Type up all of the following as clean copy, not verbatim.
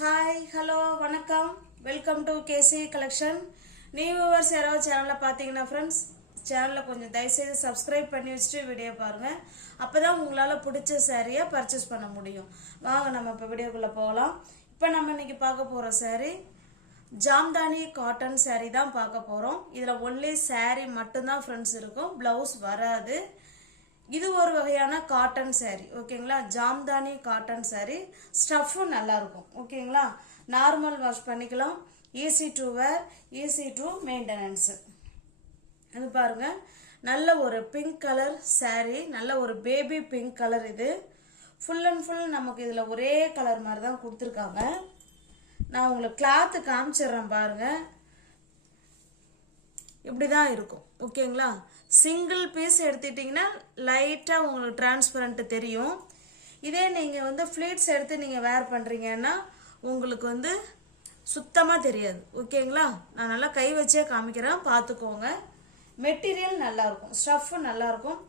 Hi hello வணக்கம் welcome to KC collection. New viewers யாராவது சேனலில் பார்த்தீங்கன்னா ஃப்ரெண்ட்ஸ் சேனலில் கொஞ்சம் தயவுசெய்து சப்ஸ்கிரைப் பண்ணி வச்சுட்டு வீடியோ பாருங்கள். அப்போ தான் உங்களால் பிடிச்ச சாரியை பர்ச்சேஸ் பண்ண முடியும். வாங்க நம்ம இப்போ வீடியோக்குள்ளே போகலாம். இப்போ நம்ம இன்னைக்கு பார்க்க போகிற சாரீ ஜாம்தானி காட்டன் சாரீ தான் பார்க்க போகிறோம். இதில் ஒன்லி சாரீ மட்டும்தான் ஃப்ரெண்ட்ஸ் இருக்கும், ப்ளவுஸ் வராது. இது ஒரு வகையான காட்டன் சாரீ, ஓகேங்களா. ஜாம்தானி காட்டன் சாரீ, ஸ்டஃப்பும் நல்லா இருக்கும், ஓகேங்களா. நார்மல் வாஷ் பண்ணிக்கலாம், easy to wear, easy to maintenance. இது பாருங்க, நல்ல ஒரு பிங்க் கலர் சாரீ, நல்ல ஒரு பேபி பிங்க் கலர். இது ஃபுல் அண்ட் ஃபுல் நமக்கு இதில் ஒரே கலர் மாதிரி தான் கொடுத்துருக்காங்க. நான் உங்களுக்கு கிளாத்து காமிச்சிடுறேன் பாருங்க, இப்படி தான் இருக்கும், ஓகேங்களா. சிங்கிள் பீஸ் எடுத்துட்டிங்கன்னா லைட்டாக உங்களுக்கு டிரான்ஸ்பரண்ட் தெரியும். இதே நீங்கள் வந்து ஃப்ளீட்ஸ் எடுத்து நீங்கள் வேர் பண்ணுறீங்கன்னா உங்களுக்கு வந்து சுத்தமாக தெரியாது, ஓகேங்களா. நான் நல்லா கை வச்சே காமிக்கிறேன், பார்த்துக்கோங்க. மெட்டீரியல் நல்லாயிருக்கும், ஸ்டஃப்பு நல்லாயிருக்கும்,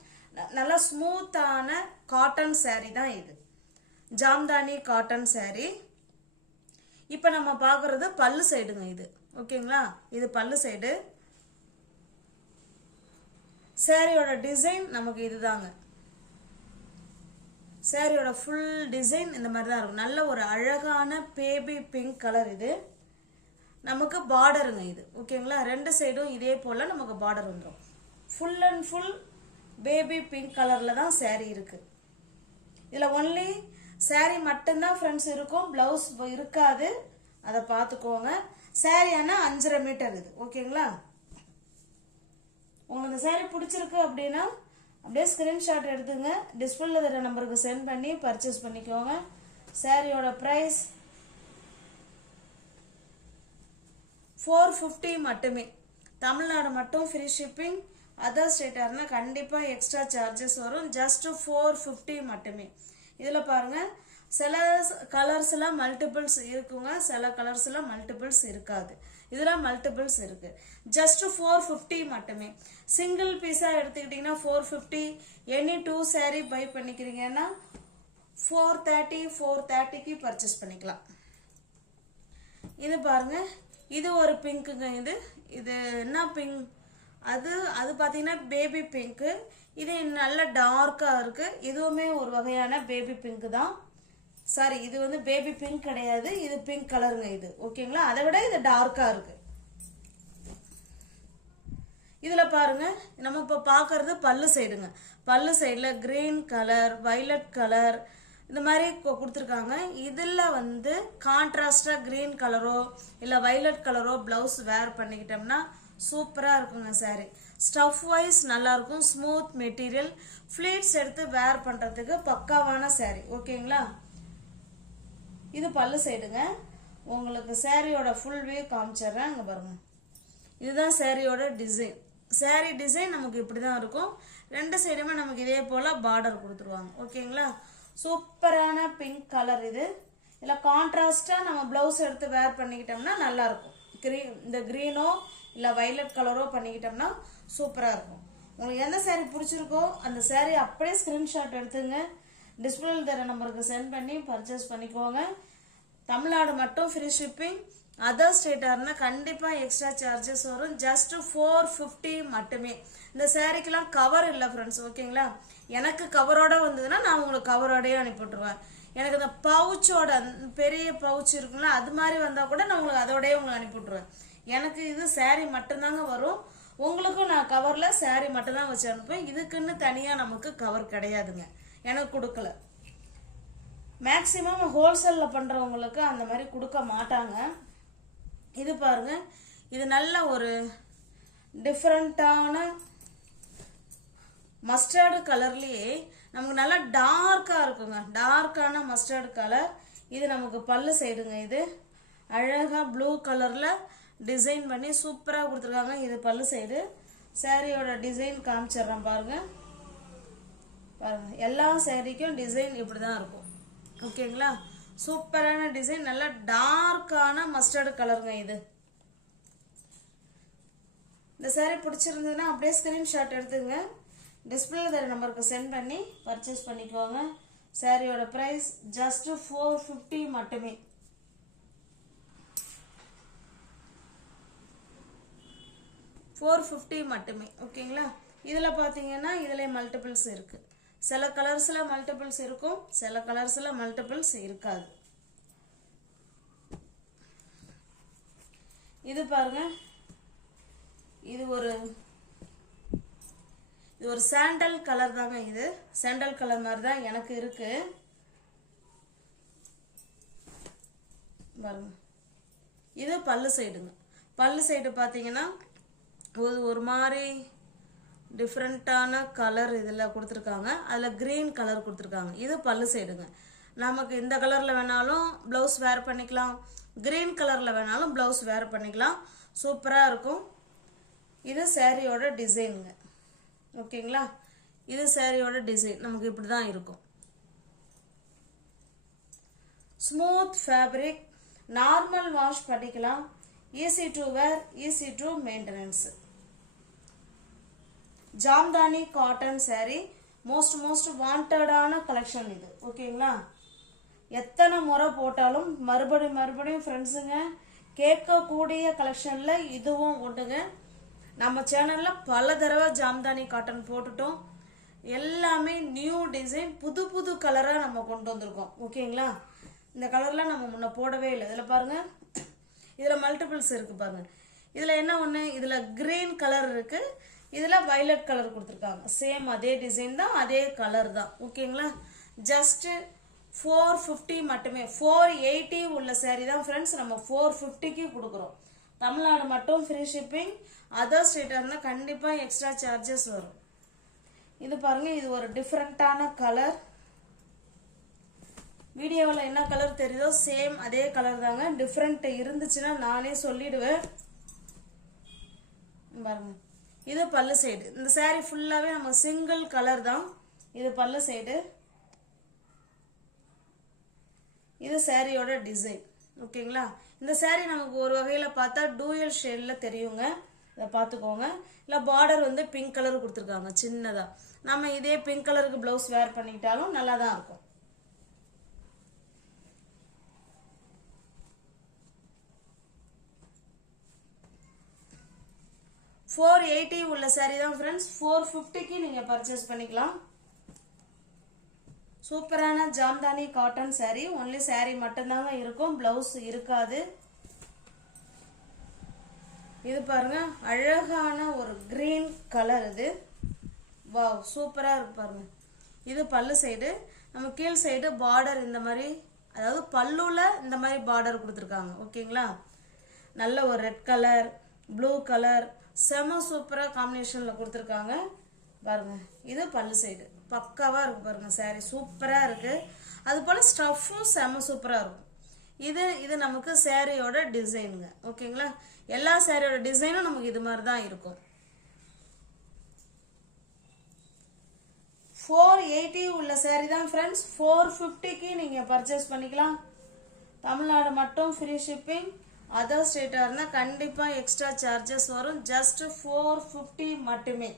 நல்லா ஸ்மூத்தான காட்டன் சாரீ தான் இது, ஜாம்தானி காட்டன் சாரீ. இப்போ நம்ம பார்க்குறது பல்லு சைடுங்க இது, ஓகேங்களா. இது பல்லு சைடு. சாரியோட டிசைன் நமக்கு இதுதாங்க. சாரியோட ஃபுல் டிசைன் இந்த மாதிரி தான் இருக்கும். நல்ல ஒரு அழகான பேபி பிங்க் கலர். இது நமக்கு பார்டருங்க இது, ஓகேங்களா. ரெண்டு சைடும் இதே போல் நமக்கு பார்டர் வந்துடும். Full and full baby pink கலரில் தான் சாரீ இருக்குது. இதில் ஒன்லி சாரீ மட்டும்தான் ஃப்ரெண்ட்ஸ் இருக்கும், ப்ளவுஸ் இருக்காது, அதை பார்த்துக்கோங்க. சாரீ ஆனால் 5.5 மீட்டர் இது, ஓகேங்களா. உங்களுக்கு சாரீ பிடிச்சிருக்கு அப்படின்னா அப்படியே ஸ்கிரீன்ஷாட் எடுத்துங்க, டிஸ்பிளேல தர நம்பருக்கு சென்ட் பண்ணி பர்ச்சேஸ் பண்ணிக்கோங்க. சாரியோட ப்ரைஸ் 450 மட்டுமே. தமிழ்நாடு மட்டும் ஃப்ரீ ஷிப்பிங். அதர் ஸ்டேட்டாருன்னா கண்டிப்பாக எக்ஸ்ட்ரா சார்ஜஸ் வரும். ஜஸ்ட் 450 மட்டுமே. இதில் பாருங்கள், சில கலர்ஸ்லாம் மல்டிபிள்ஸ் இருக்குங்க, சில கலர்ஸ்லாம் மல்டிபிள்ஸ் இருக்காது. இதில் மல்டிபிள்ஸ் இருக்கு. ஜஸ்ட் 450 மட்டுமே. சிங்கிள் பீஸாக எடுத்துக்கிட்டிங்கன்னா 450. எனி 2 சாரீ பை பண்ணிக்கிறீங்கன்னா 430க்கு பர்ச்சேஸ் பண்ணிக்கலாம். இது பாருங்க, இது ஒரு பிங்க்குங்க. இது என்ன பிங்க், அது பார்த்தீங்கன்னா பேபி பிங்க்கு. இது நல்ல டார்க்காக இருக்கு. இதுவுமே ஒரு வகையான பேபி பிங்க் தான். சாரி, இது வந்து பேபி பிங்க் கிடையாது, இது பிங்க் கலருங்க இது, ஓகேங்களா. அதை விட இது டார்க்கா இருக்கு. இதுல பாருங்க, நம்ம இப்ப பாக்குறது பல்லு சைடுங்க. பல்லு சைடுல கிரீன் கலர், வயலட் கலர் இந்த மாதிரி கொடுத்துருக்காங்க. இதுல வந்து கான்ட்ராஸ்டா கிரீன் கலரோ இல்ல வயலட் கலரோ பிளவுஸ் வேர் பண்ணிக்கிட்டோம்னா சூப்பரா இருக்குங்க சாரி. ஸ்டஃப் வைஸ் நல்லா இருக்கும், ஸ்மூத் மெட்டீரியல். ஃபிளீட்ஸ் எடுத்து வேர் பண்றதுக்கு பக்காவான சாரி, ஓகேங்களா. இது பல்லு சைடுங்க. உங்களுக்கு சாரியோட ஃபுல் வியூ காமிச்சிடுறேன், அங்கே பாருங்க. இதுதான் சாரியோட டிசைன். சாரி டிசைன் நமக்கு இப்படி தான் இருக்கும். ரெண்டு சைடுமே நமக்கு இதே போல் பார்டர் கொடுத்துருவாங்க, ஓகேங்களா. சூப்பரான பிங்க் கலர் இது. இல்லை கான்ட்ராஸ்டாக நம்ம ப்ளவுஸ் எடுத்து வேர் பண்ணிக்கிட்டோம்னா நல்லாயிருக்கும். இந்த க்ரீனோ இல்லை வயலட் கலரோ பண்ணிக்கிட்டோம்னா சூப்பராக இருக்கும். உங்களுக்கு எந்த சாரீ பிடிச்சிருக்கோ அந்த சாரீ அப்படியே ஸ்க்ரீன்ஷாட் எடுத்துங்க, டிஸ்பிளேல தர நம்பருக்கு சென்ட் பண்ணி பர்ச்சேஸ் பண்ணிக்கோங்க. தமிழ்நாடு மட்டும் ஃப்ரீ ஷிப்பிங். அதர் ஸ்டேட்டாக இருந்தால் கண்டிப்பாக எக்ஸ்ட்ரா சார்ஜஸ் வரும். ஜஸ்ட் 450 மட்டுமே. இந்த சாரீக்கெல்லாம் கவர் இல்லை ஃப்ரெண்ட்ஸ், ஓகேங்களா. எனக்கு கவரோட வந்ததுன்னா நான் உங்களுக்கு கவரோடய அனுப்பிவிட்ருவேன். எனக்கு இந்த பவுச்சோட பெரிய பவுச் இருக்குங்களா, அது மாதிரி வந்தால் கூட நான் உங்களுக்கு அதோடய உங்களுக்கு அனுப்பிவிட்ருவேன். எனக்கு இது சாரீ மட்டும்தாங்க வரும். உங்களுக்கும் நான் கவரில் சாரீ மட்டும்தான் வச்சு அனுப்புவேன். இதுக்குன்னு தனியாக நமக்கு கவர் கிடையாதுங்க, எனக்கு கொடுக்கல. மேக்சிமம் ஹோல்சேலில் பண்ணுறவங்களுக்கு அந்த மாதிரி கொடுக்க மாட்டாங்க. இது பாருங்க, இது நல்ல ஒரு டிஃப்ரெண்ட்டான மஸ்டர்டு கலர்லேயே நமக்கு நல்லா டார்க்காக இருக்குங்க. டார்க்கான மஸ்டர்டு கலர். இது நமக்கு பல்லு சைடுங்க. இது அழகாக ப்ளூ கலரில் டிசைன் பண்ணி சூப்பராக கொடுத்துருக்காங்க. இது பல்லு சைடு. சாரியோட டிசைன் காமிச்சிடுறேன் பாருங்க. பாருங்க, எல்லா சாரிக்கும் டிசைன் இப்படி தான் இருக்கும், ஓகேங்களா. சூப்பரான டிசைன், நல்ல டார்க்கான மஸ்டர்டு கலருங்க இது. இந்த சாரீ பிடிச்சிருந்ததுன்னா அப்படியே ஸ்கிரீன்ஷாட் எடுத்துங்க, டிஸ்பிளேல தர நம்பருக்கு சென்ட் பண்ணி பர்ச்சேஸ் பண்ணிக்கோங்க. சாரியோட ப்ரைஸ் ஜஸ்ட் 450 மட்டுமே. 450 மட்டுமே. ஓகேங்களா? இதில் பார்த்தீங்கன்னா இதில் மல்டிபிள்ஸ் இருக்குது. சில கலர்ஸில் மல்டிபிள்ஸ் இருக்கும், சில கலர்ஸில் மல்டிபிள்ஸ் இருக்காது. இது பாருங்க, இது ஒரு சாண்டல் கலர் தாங்க. இது சாண்டல் கலர் மாதிரி தான் எனக்கு இருக்கு பாருங்க. இது பல்லு சைடுங்க. பல்லு சைடு பார்த்தீங்கன்னா ஒரு மாதிரி டிஃப்ரெண்ட்டான கலர் இதில் கொடுத்துருக்காங்க. அதில் க்ரீன் கலர் கொடுத்துருக்காங்க. இது பல்லு சைடுங்க. நமக்கு இந்த கலரில் வேணாலும் ப்ளவுஸ் வேர் பண்ணிக்கலாம், க்ரீன் கலரில் வேணாலும் ப்ளவுஸ் வேர் பண்ணிக்கலாம். சூப்பராக இருக்கும். இது சாரியோட டிசைனுங்க. ஓகேங்களா? இது சாரியோட டிசைன் நமக்கு இப்படி தான் இருக்கும். ஸ்மூத் ஃபேப்ரிக், நார்மல் வாஷ் பண்ணிக்கலாம், easy to wear, easy to maintenance. Jamdani cotton sari most வாண்டடான கலெக்ஷன் இது. ஓகேங்களா? எத்தனை முறை போட்டாலும் மறுபடியும் ஃப்ரெண்ட்ஸுங்க கேட்கக்கூடிய கலெக்ஷனில் இதுவும் ஒன்றுங்க. நம்ம சேனலில் பல தடவை ஜாம்தானி காட்டன் போட்டுட்டோம். எல்லாமே நியூ டிசைன், புது கலராக நம்ம கொண்டு வந்திருக்கோம். ஓகேங்களா? இந்த கலர்லாம் நம்ம முன்ன போடவே இல்லை. இதில் பாருங்கள், இதில் மல்டிபிள்ஸ் இருக்குது பாருங்கள். இதில் என்ன ஒன்று, இதில் க்ரீன் கலர் இருக்குது, இதில் வைலட் கலர் கொடுத்துருக்காங்க. சேம் அதே டிசைன் தான், அதே கலர் தான். ஓகேங்களா? ஜஸ்ட்டு 450 மட்டுமே. 480 உள்ள சாரி தான் ஃப்ரெண்ட்ஸ் நம்ம 450க்கு கொடுக்குறோம். தமிழ்நாடு மட்டும் ஃப்ரீ ஷிப்பிங். அதர் ஸ்டேட்டாக இருந்தால் கண்டிப்பாக எக்ஸ்ட்ரா சார்ஜஸ் வரும். இது பாருங்கள், இது ஒரு டிஃப்ரெண்ட்டான கலர். வீடியோவில் என்ன கலர் தெரியுதோ சேம் அதே கலர் தாங்க. டிஃப்ரெண்ட் இருந்துச்சுன்னா நானே சொல்லிடுவேன். பாருங்க, இது பல்லு சைடு. இந்த சாரி ஃபுல்லாகவே நம்ம சிங்கிள் கலர் தான். இது பல்லு சைடு, இது சாரியோட டிசைன். ஓகேங்களா? இந்த சாரி நமக்கு ஒரு வகையில் பார்த்தா டூயல் ஷேடில் தெரியுங்க. இதை பார்த்துக்கோங்க. இல்லை பார்டர் வந்து பிங்க் கலர் கொடுத்துருக்காங்க சின்னதாக. நம்ம இதே பிங்க் கலருக்கு ப்ளவுஸ் வேர் பண்ணிக்கிட்டாலும் நல்லா தான் இருக்கும். $480 உள்ள சாரி தான் ஃப்ரெண்ட்ஸ். 450க்கு நீங்கள் பர்ச்சேஸ் பண்ணிக்கலாம். சூப்பரான Jamdani cotton sorry. Only sorry மட்டும்தாங்க இருக்கும், பிளவுஸ் இருக்காது. இது பாருங்க, அழகான ஒரு கிரீன் கலர். இது வாவ், சூப்பராக இருக்கு பாருங்க. இது பல்லு சைடு. நம்ம கீழ் சைடு பார்டர் இந்த மாதிரி, அதாவது பல்லுல இந்த மாதிரி பார்டர் கொடுத்துருக்காங்க. ஓகேங்களா? நல்ல ஒரு ரெட் கலர், ப்ளூ கலர், செம சூப்பராக காம்பினேஷனில் கொடுத்துருக்காங்க பாருங்க. இது பல்லு சைடு. பக்காவாக இருக்கு பாருங்க. சாரி சூப்பராக இருக்கு. அது போல் ஸ்டஃப்பும் செம சூப்பராக இருக்கும். இது நமக்கு சாரியோட டிசைனுங்க. ஓகேங்களா? எல்லா சாரியோட டிசைனும் நமக்கு இது மாதிரி தான் இருக்கும். 480 உள்ள சாரி தான் ஃப்ரெண்ட்ஸ். 450க்கு நீங்கள் பர்ச்சேஸ் பண்ணிக்கலாம். தமிழ்நாடு மட்டும் ஃப்ரீ ஷிப்பிங். அதர் ஸ்டேட்டாக இருந்தால் கண்டிப்பாக எக்ஸ்ட்ரா சார்ஜஸ் வரும். ஜஸ்ட் 450 மட்டுமே.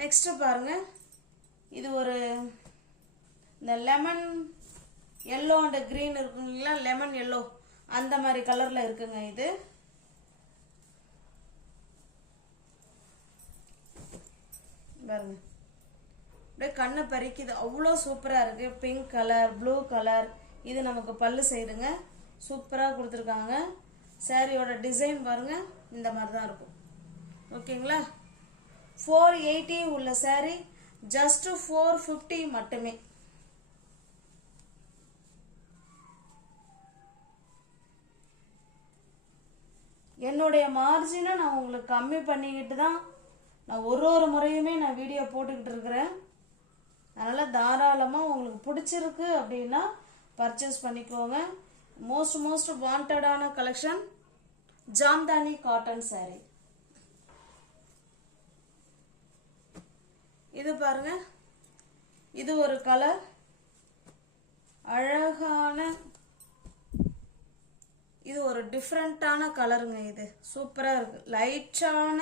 நெக்ஸ்ட் பாருங்க, இது ஒரு இந்த லெமன் எல்லோ அண்ட் கிரீன் இருக்குங்களா, லெமன் எல்லோ அந்த மாதிரி கலர்ல இருக்குங்க. இது பாருங்க, அப்படியே கண்ணை பறிக்குது, அவ்வளோ சூப்பராக இருக்கு. Pink colour, blue colour. இது நமக்கு பல்லு சைடுங்க. சூப்பராக கொடுத்துருக்காங்க. சாரியோட டிசைன் பாருங்க, இந்த மாதிரி தான் இருக்கும். ஓகேங்களா? 480 உள்ள சாரி ஜஸ்ட் 450 மட்டுமே. என்னுடைய மார்ஜினை நான் உங்களுக்கு கம்மி பண்ணிக்கிட்டு தான் நான் ஒரு முறையுமே நான் வீடியோ போட்டுக்கிட்டு இருக்கிறேன். அதனால் தாராளமாக உங்களுக்கு பிடிச்சிருக்கு அப்படின்னா பர்ச்சேஸ் பண்ணிக்கோங்க. மோஸ்ட் வாண்டடான கலெக்ஷன் ஜாம்தானி காட்டன் சாரி. இது பாருங்க, இது ஒரு கலர், அழகான, இது ஒரு டிஃப்ரெண்டான கலருங்க. இது சூப்பரா இருக்கு. லைட்டான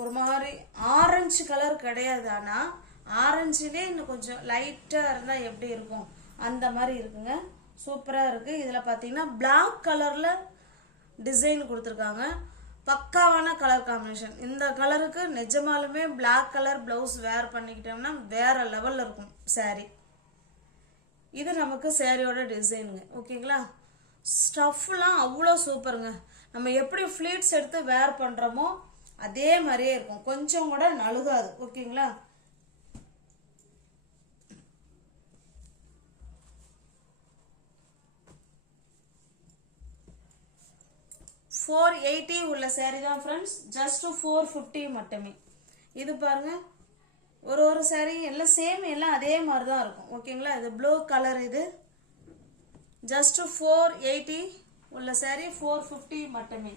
ஒரு மாதிரி ஆரஞ்சு கலர் கிடையாது, ஆனா ஆரஞ்சுலேயே இன்னும் கொஞ்சம் லைட்டா இருந்தா எப்படி இருக்கும் அந்த மாதிரி இருக்குங்க. சூப்பரா இருக்கு. இதுல பாத்தீங்கன்னா பிளாக் கலர்ல டிசைன் கொடுத்துருக்காங்க. பக்காவான கலர் காம்பினேஷன். இந்த கலருக்கு நிஜமாலுமே Black கலர் ப்ளவுஸ் வேர் பண்ணிக்கிட்டோம்னா வேற லெவல்ல இருக்கும் saree. இது நமக்கு சாரியோட டிசைனுங்க. ஓகேங்களா? ஸ்டஃப்லாம் அவ்வளோ சூப்பருங்க. நம்ம எப்படி ஃப்ளீட்ஸ் எடுத்து வேர் பண்ணுறோமோ அதே மாதிரியே இருக்கும், கொஞ்சம் கூட நழுகாது. ஓகேங்களா? $480 உள்ள saree தான் ஃப்ரெண்ட்ஸ், ஜஸ்ட் $450 மட்டுமே. இது பாருங்க, ஒரு saree எல்லாம் சேம், எல்லாம் அதே மாதிரி தான் இருக்கும். ஓகேங்களா? இது ப்ளூ கலர், இது ஜஸ்ட் $480 உள்ள saree $450 மட்டுமே.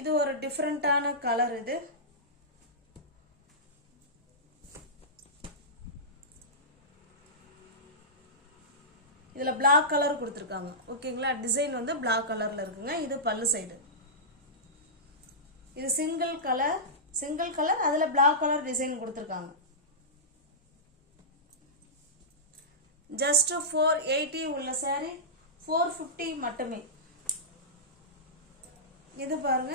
இது ஒரு டிஃப்ரெண்டான கலர். இது இதுல Black கலர் கொடுத்துருக்காங்க. ஓகேங்களா? டிசைன் வந்து Black கலர்ல இருக்குங்க. இது பல்லு சைடு. இது சிங்கிள் கலர் அதுல Black கலர் டிசைன் கொடுத்துருக்காங்க. ஜஸ்ட் $480 உள்ள saree $450 மட்டுமே. இது பாருங்க,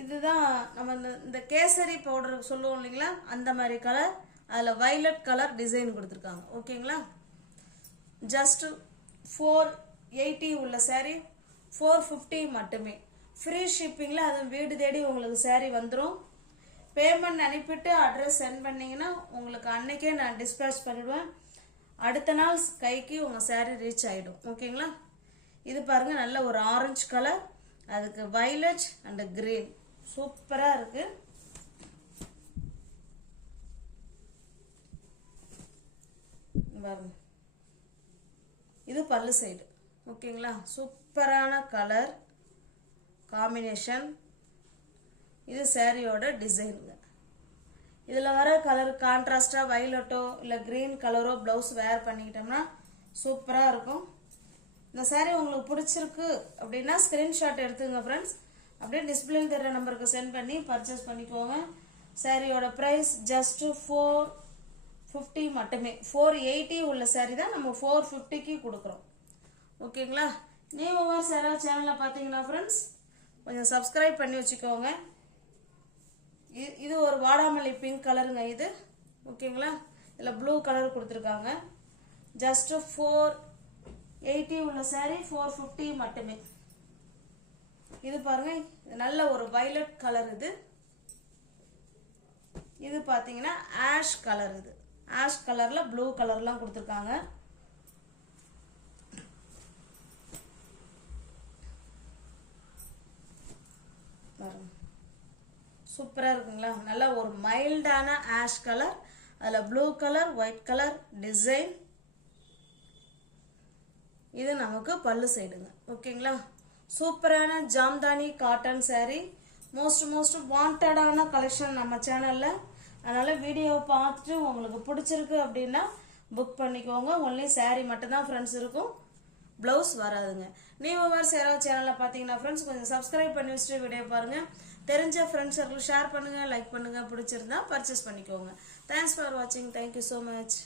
இதுதான் நம்ம இந்த கேசரி பவுடர் சொல்லுவோம் இல்லைங்களா, அந்த மாதிரி கலர். அதுல வயலட் கலர் டிசைன் கொடுத்துருக்காங்க. ஓகேங்களா? ஜஸ்ட் $480 உள்ள saree $450 மட்டுமே. ஃப்ரீ ஷிப்பிங்ல அது வீடு தேடி உங்களுக்கு saree வந்துடும். பேமெண்ட் அனுப்பிட்டு அட்ரஸ் சென்ட் பண்ணீங்கன்னா உங்களுக்கு அன்னைக்கே நான் டிஸ்பேச் பண்ணிடுவேன். அடுத்த நாள் கைக்கு உங்க saree ரீச் ஆயிடும். ஓகேங்களா? இது பாருங்க, நல்ல ஒரு ஆரஞ்சு கலர், அதுக்கு வயலட் அண்ட் கிரீன், சூப்பரா இருக்கு. பாருங்க, இது பல்லு சைடு. ஓகேங்களா? சூப்பரான கலர் காம்பினேஷன். இது சாரியோட டிசைனுங்க. இதில் வர கலர் கான்ட்ராஸ்டாக வயலட்டோ இல்லை க்ரீன் கலரோ ப்ளவுஸ் வேர் பண்ணிக்கிட்டோம்னா சூப்பராக இருக்கும். இந்த சாரீ உங்களுக்கு பிடிச்சிருக்கு அப்படின்னா ஸ்க்ரீன்ஷாட் எடுத்துங்க ஃப்ரெண்ட்ஸ். அப்படியே டிஸ்பிளேல தர நம்பருக்கு சென்ட் பண்ணி பர்ச்சேஸ் பண்ணிக்கோங்க. சாரியோட ப்ரைஸ் ஜஸ்ட் $450 மட்டுமே. $480 உள்ள சாரீ தான் நம்ம $450க்கு கொடுக்குறோம். ஓகேங்களா? நீங்க சாரா சேனலில் பார்த்தீங்கன்னா ஃப்ரெண்ட்ஸ் கொஞ்சம் சப்ஸ்கிரைப் பண்ணி வச்சுக்கோங்க. இது ஒரு வாடாமல்லி பிங்க் கலருங்க இது. ஓகேங்களா? இதில் ப்ளூ கலர் கொடுத்துருக்காங்க. ஜஸ்ட் $480 உள்ள saree $450 மட்டுமே. இது பாருங்க, நல்ல ஒரு வயலட் கலர். இது பாத்தீங்கன்னா ஆஷ் கலர். இது ஆஷ் கலர்ல ப்ளூ கலர்லாம் கொடுத்துருக்காங்க. சூப்பரா இருக்குங்களா? நல்ல ஒரு மைல்டான ஆஷ் கலர், அதுல blue colour white colour design. இது நமக்கு பல்லு சைடுங்க. ஓகேங்களா? சூப்பரான ஜாம்தானி காட்டன் saree, மோஸ்ட் வாண்டடான கலெக்ஷன் நம்ம சேனல்ல. அதனால வீடியோவை பார்த்துட்டு உங்களுக்கு பிடிச்சிருக்கு அப்படின்னா புக் பண்ணிக்கோங்க. ஒன்லி saree மட்டும்தான் ஃப்ரெண்ட்ஸ் இருக்கும், பிளவுஸ் வராதுங்க. நீங்க சேரா சேனல்ல பாத்தீங்கன்னா ஃப்ரெண்ட்ஸ் கொஞ்சம் சப்ஸ்கிரைப் பண்ணி வச்சுட்டு வீடியோ பாருங்க. தெரிஞ்ச ஃப்ரெண்ட்ஸ் சர்க்கிள் ஷேர் பண்ணுங்க, லைக் பண்ணுங்க, பிடிச்சிருந்தா பர்ச்சேஸ் பண்ணிக்கோங்க. தேங்க்ஸ் ஃபார் வாட்சிங். Thank you so much.